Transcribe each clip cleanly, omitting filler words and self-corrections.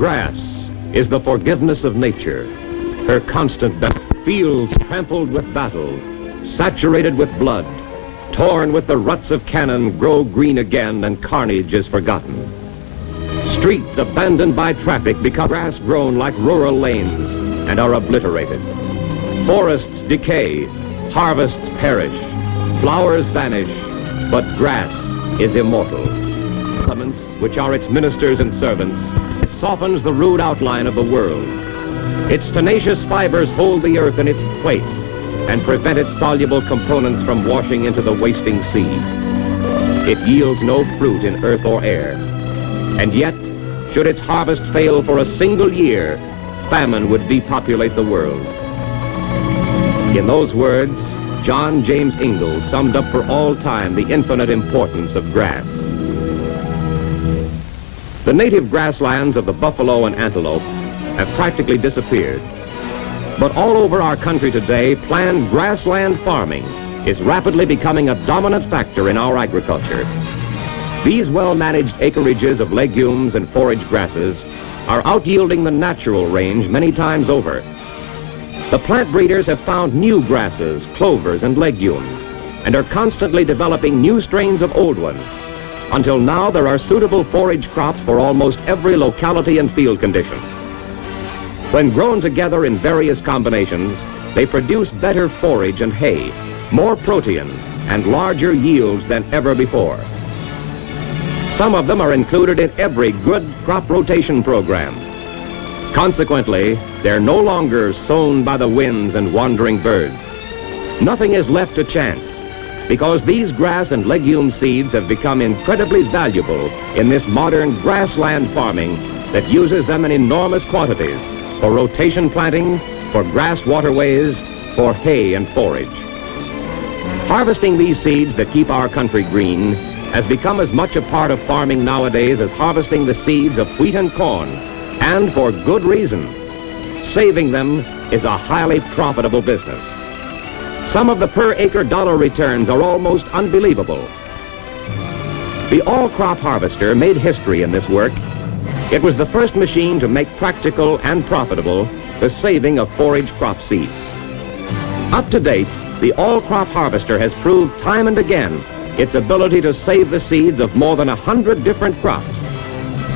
Grass is the forgiveness of nature. Her constant fields trampled with battle, saturated with blood, torn with the ruts of cannon, grow green again and carnage is forgotten. Streets abandoned by traffic become grass-grown like rural lanes and are obliterated. Forests decay, harvests perish, flowers vanish, but grass is immortal. Elements, which are its ministers and servants, it softens the rude outline of the world. Its tenacious fibers hold the earth in its place and prevent its soluble components from washing into the wasting sea. It yields no fruit in earth or air. And yet, should its harvest fail for a single year, famine would depopulate the world. In those words, John James Ingalls summed up for all time the infinite importance of grass. The native grasslands of the buffalo and antelope have practically disappeared. But all over our country today, planned grassland farming is rapidly becoming a dominant factor in our agriculture. These well-managed acreages of legumes and forage grasses are out-yielding the natural range many times over. The plant breeders have found new grasses, clovers, and legumes, and are constantly developing new strains of old ones. Until now, there are suitable forage crops for almost every locality and field condition. When grown together in various combinations, they produce better forage and hay, more protein, and larger yields than ever before. Some of them are included in every good crop rotation program. Consequently, they're no longer sown by the winds and wandering birds. Nothing is left to chance, because these grass and legume seeds have become incredibly valuable in this modern grassland farming that uses them in enormous quantities for rotation planting, for grassed waterways, for hay and forage. Harvesting these seeds that keep our country green has become as much a part of farming nowadays as harvesting the seeds of wheat and corn, and for good reason. Saving them is a highly profitable business. Some of the per-acre dollar returns are almost unbelievable. The all-crop harvester made history in this work. It was the first machine to make practical and profitable the saving of forage crop seeds. Up to date, the all-crop harvester has proved time and again its ability to save the seeds of more than 100 different crops.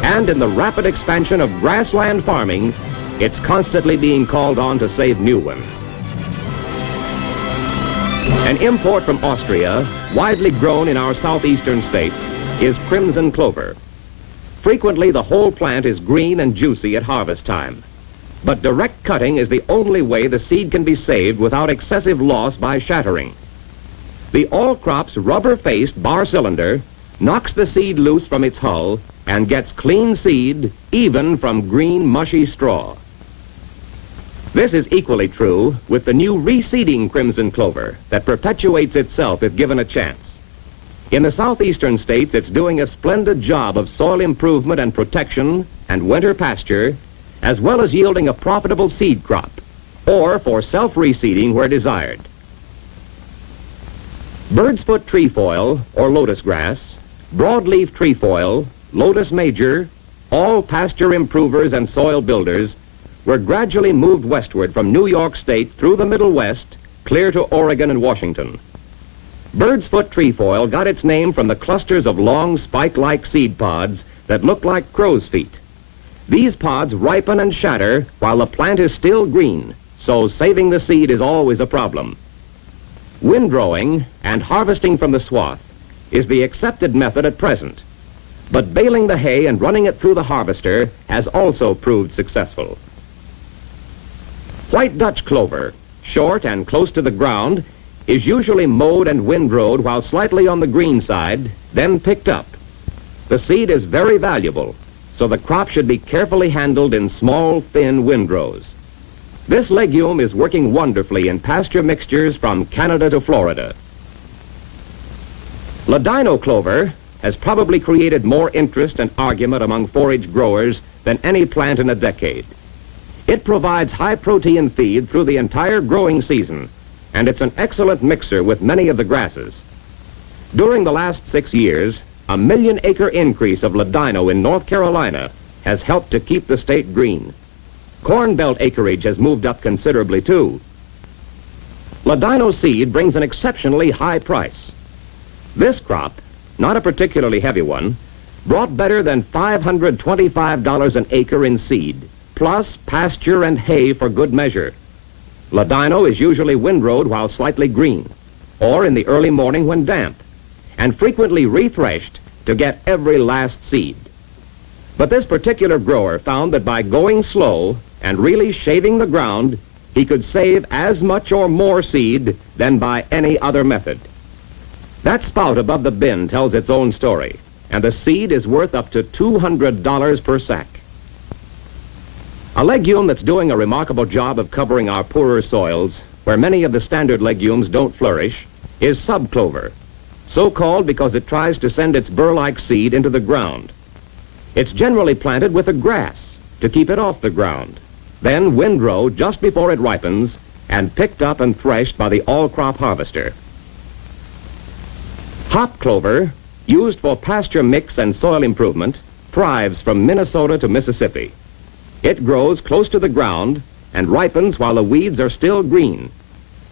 And in the rapid expansion of grassland farming, it's constantly being called on to save new ones. An import from Austria, widely grown in our southeastern states, is crimson clover. Frequently, the whole plant is green and juicy at harvest time. But direct cutting is the only way the seed can be saved without excessive loss by shattering. The all-crop's rubber-faced bar cylinder knocks the seed loose from its hull and gets clean seed even from green, mushy straw. This is equally true with the new reseeding crimson clover that perpetuates itself if given a chance. In the southeastern states, it's doing a splendid job of soil improvement and protection and winter pasture, as well as yielding a profitable seed crop, or for self-reseeding where desired. Bird's foot trefoil, or lotus grass, broadleaf trefoil, lotus major, all pasture improvers and soil builders were gradually moved westward from New York State through the Middle West, clear to Oregon and Washington. Bird's foot trefoil got its name from the clusters of long spike-like seed pods that look like crow's feet. These pods ripen and shatter while the plant is still green, so saving the seed is always a problem. Windrowing and harvesting from the swath is the accepted method at present, but baling the hay and running it through the harvester has also proved successful. White Dutch clover, short and close to the ground, is usually mowed and windrowed while slightly on the green side, then picked up. The seed is very valuable, so the crop should be carefully handled in small, thin windrows. This legume is working wonderfully in pasture mixtures from Canada to Florida. Ladino clover has probably created more interest and argument among forage growers than any plant in a decade. It provides high-protein feed through the entire growing season, and it's an excellent mixer with many of the grasses. During the last 6 years, a 1 million-acre increase of ladino in North Carolina has helped to keep the state green. Corn Belt acreage has moved up considerably too. Ladino seed brings an exceptionally high price. This crop, not a particularly heavy one, brought better than $525 an acre in seed, plus pasture and hay for good measure. Ladino is usually windrowed while slightly green, or in the early morning when damp, and frequently rethreshed to get every last seed. But this particular grower found that by going slow and really shaving the ground, he could save as much or more seed than by any other method. That spout above the bin tells its own story, and the seed is worth up to $200 per sack. A legume that's doing a remarkable job of covering our poorer soils, where many of the standard legumes don't flourish, is subclover, so called because it tries to send its burr-like seed into the ground. It's generally planted with a grass to keep it off the ground, then windrow just before it ripens and picked up and threshed by the all-crop harvester. Hop clover, used for pasture mix and soil improvement, thrives from Minnesota to Mississippi. It grows close to the ground and ripens while the weeds are still green.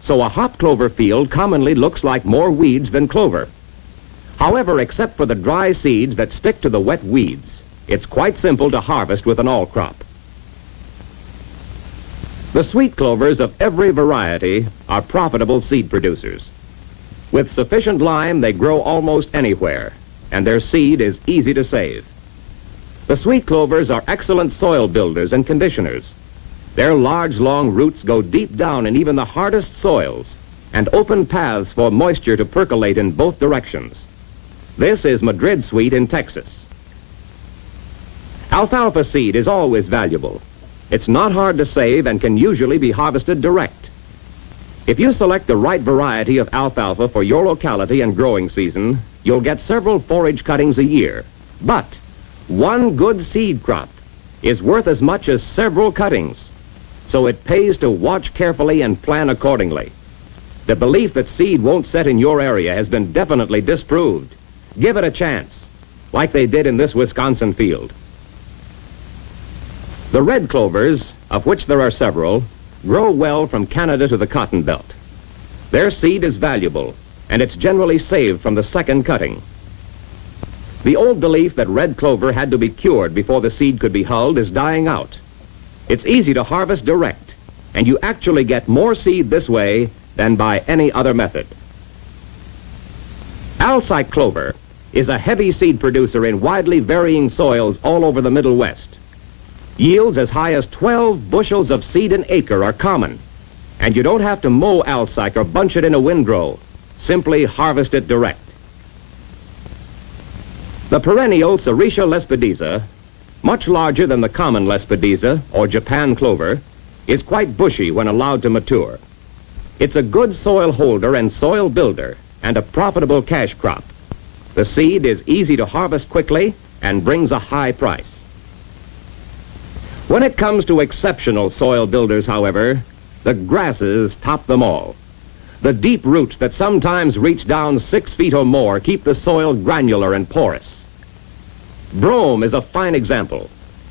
So a hop clover field commonly looks like more weeds than clover. However, except for the dry seeds that stick to the wet weeds, it's quite simple to harvest with an all-crop. The sweet clovers of every variety are profitable seed producers. With sufficient lime, they grow almost anywhere, and their seed is easy to save. The sweet clovers are excellent soil builders and conditioners. Their large, long roots go deep down in even the hardest soils and open paths for moisture to percolate in both directions. This is Madrid sweet in Texas. Alfalfa seed is always valuable. It's not hard to save and can usually be harvested direct. If you select the right variety of alfalfa for your locality and growing season, you'll get several forage cuttings a year. But one good seed crop is worth as much as several cuttings, so it pays to watch carefully and plan accordingly. The belief that seed won't set in your area has been definitely disproved. Give it a chance, like they did in this Wisconsin field. The red clovers, of which there are several, grow well from Canada to the cotton belt. Their seed is valuable, and it's generally saved from the second cutting. The old belief that red clover had to be cured before the seed could be hulled is dying out. It's easy to harvest direct, and you actually get more seed this way than by any other method. Allis clover is a heavy seed producer in widely varying soils all over the Middle West. Yields as high as 12 bushels of seed an acre are common, and you don't have to mow Allis or bunch it in a windrow. Simply harvest it direct. The perennial Serratia lespedeza, much larger than the common lespedeza or Japan clover, is quite bushy when allowed to mature. It's a good soil holder and soil builder and a profitable cash crop. The seed is easy to harvest quickly and brings a high price. When it comes to exceptional soil builders, however, the grasses top them all. The deep roots that sometimes reach down 6 feet or more keep the soil granular and porous. Brome is a fine example.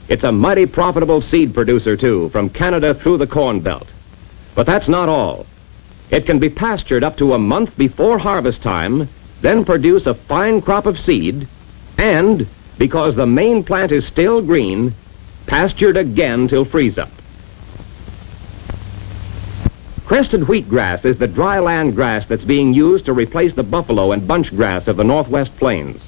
It's a mighty profitable seed producer, too, from Canada through the Corn Belt. But that's not all. It can be pastured up to a month before harvest time, then produce a fine crop of seed, and, because the main plant is still green, pastured again till freeze-up. Crested wheatgrass is the dry land grass that's being used to replace the buffalo and bunch grass of the Northwest Plains.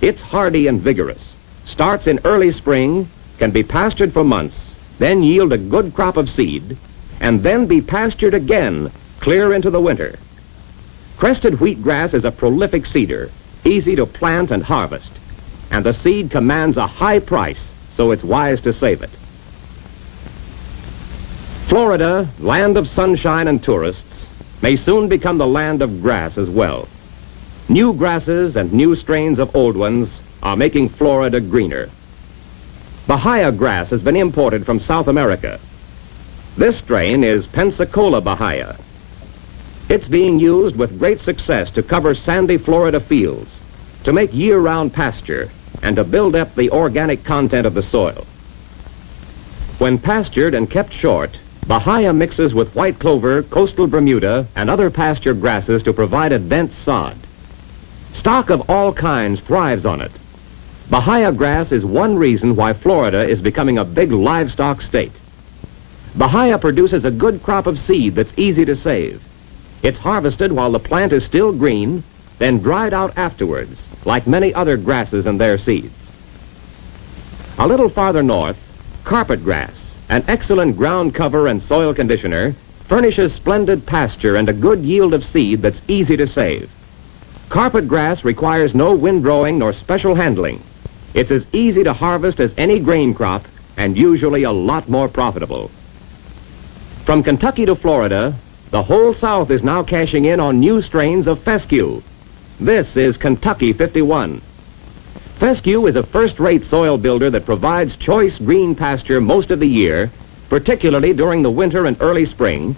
It's hardy and vigorous, starts in early spring, can be pastured for months, then yield a good crop of seed, and then be pastured again clear into the winter. Crested wheatgrass is a prolific seeder, easy to plant and harvest, and the seed commands a high price, so it's wise to save it. Florida, land of sunshine and tourists, may soon become the land of grass as well. New grasses and new strains of old ones are making Florida greener. Bahia grass has been imported from South America. This strain is Pensacola Bahia. It's being used with great success to cover sandy Florida fields, to make year-round pasture, and to build up the organic content of the soil. When pastured and kept short, Bahia mixes with white clover, coastal Bermuda, and other pasture grasses to provide a dense sod. Stock of all kinds thrives on it. Bahia grass is one reason why Florida is becoming a big livestock state. Bahia produces a good crop of seed that's easy to save. It's harvested while the plant is still green, then dried out afterwards, like many other grasses and their seeds. A little farther north, carpet grass, an excellent ground cover and soil conditioner, furnishes splendid pasture and a good yield of seed that's easy to save. Carpet grass requires no windrowing nor special handling. It's as easy to harvest as any grain crop and usually a lot more profitable. From Kentucky to Florida, the whole South is now cashing in on new strains of Fescue. This is Kentucky 51. Fescue is a first-rate soil builder that provides choice green pasture most of the year, particularly during the winter and early spring,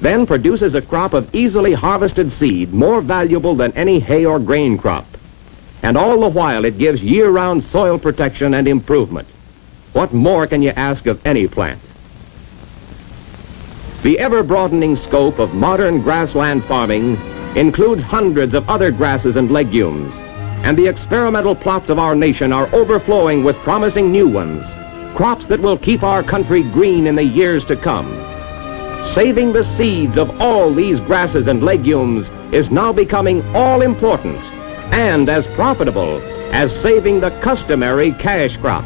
then produces a crop of easily harvested seed more valuable than any hay or grain crop. And all the while it gives year-round soil protection and improvement. What more can you ask of any plant? The ever-broadening scope of modern grassland farming includes hundreds of other grasses and legumes, and the experimental plots of our nation are overflowing with promising new ones, crops that will keep our country green in the years to come. Saving the seeds of all these grasses and legumes is now becoming all-important and as profitable as saving the customary cash crop.